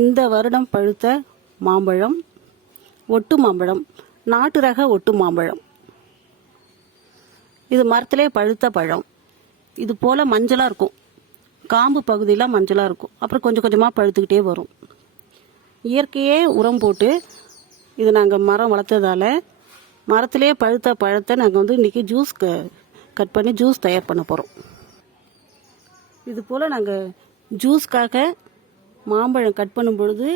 இந்த வருடம் பழுத்த மாம்பழம், ஒட்டு மாம்பழம், நாட்டு ரக ஒட்டு மாம்பழம். இது மரத்திலே பழுத்த பழம். இது போல் மஞ்சளாக இருக்கும், காம்பு பகுதியில் மஞ்சளாக இருக்கும். அப்புறம் கொஞ்சம் கொஞ்சமாக பழுத்துக்கிட்டே வரும். இயற்கையே உரம் போட்டு இது நாங்கள் மரம் வளர்த்ததால் மரத்திலே பழுத்த பழத்தை நாங்கள் இன்றைக்கி ஜூஸ் கட் பண்ணி ஜூஸ் தயார் பண்ண போகிறோம். இது போல் நாங்கள் ஜூஸ்க்காக மாம்பழம் கட் பண்ணும் பொழுது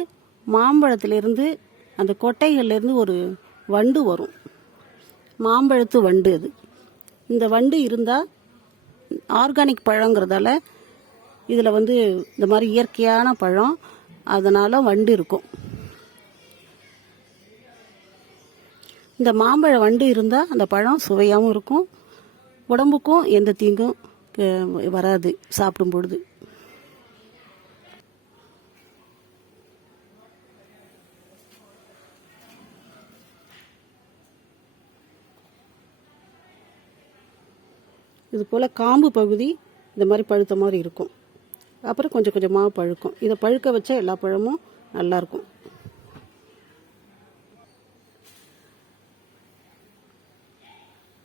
மாம்பழத்திலேருந்து அந்த கொட்டைகள்லேருந்து ஒரு வண்டு வரும், மாம்பழத்து வண்டு. அது இந்த வண்டு இருந்தால் ஆர்கானிக் பழங்கிறதால இதில் இந்த மாதிரி இயற்கையான பழம், அதனால் வண்டு இருக்கும். இந்த மாம்பழ வண்டு இருந்தால் அந்த பழம் சுவையாகவும் இருக்கும், உடம்புக்கும் எந்த தீங்கும் வராது சாப்பிடும் பொழுது. இது போல் காம்பு பகுதி இந்த மாதிரி பழுத்த மாதிரி இருக்கும். அப்புறம் கொஞ்சம் கொஞ்சமாக பழுக்கும். இதை பழுக்க வச்சா எல்லா பழமும் நல்லாயிருக்கும்.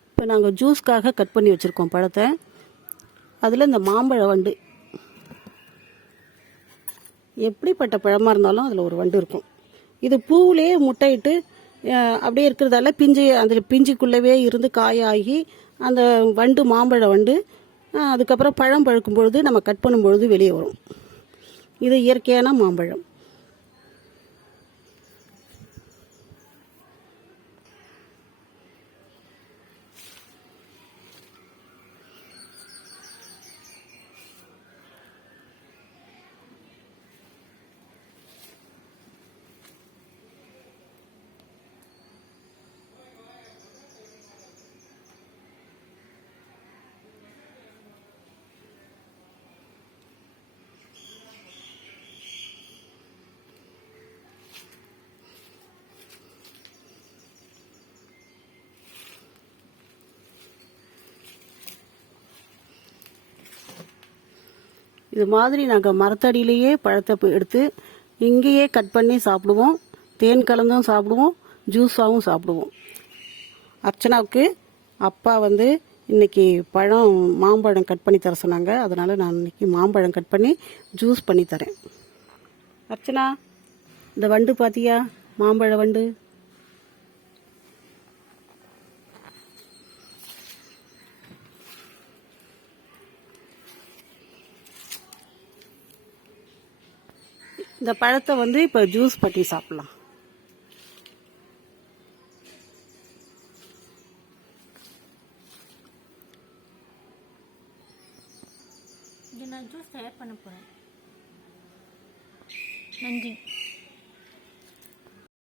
இப்போ நாங்கள் ஜூஸ்க்காக கட் பண்ணி வச்சுருக்கோம் பழத்தை. அதில் இந்த மாம்பழ வண்டு, எப்படிப்பட்ட பழமாக இருந்தாலும் அதில் ஒரு வண்டு இருக்கும். இது பூவிலே முட்டையிட்டு அப்படியே இருக்கிறதால அந்த பிஞ்சுக்குள்ளவே இருந்து காயாகி அந்த வண்டு, மாம்பழ வண்டு, அதுக்கப்புறம் பழம் பழுக்கும் பொழுது நம்ம கட் பண்ணும் பொழுது வெளியே வரும். இது இயற்கையான மாம்பழம். இது மாதிரி நாங்கள் மரத்தடியிலேயே பழத்தை எடுத்து இங்கேயே கட் பண்ணி சாப்பிடுவோம். தேன் கலந்தும் சாப்பிடுவோம், ஜூஸாகவும் சாப்பிடுவோம். அர்ச்சனாவுக்கு அப்பா இன்னைக்கு மாம்பழம் கட் பண்ணி தர சொன்னாங்க. அதனால் நான் இன்னைக்கு மாம்பழம் கட் பண்ணி ஜூஸ் பண்ணி தரேன். அர்ச்சனா, இந்த வண்டு பார்த்தியா? மாம்பழ வண்டு. இந்த பழத்தை இப்போ ஜூஸ் பண்ணி சாப்பிடலாம். இது நான் ஜூஸ் தயார் பண்ண போகிறேன். நன்றி.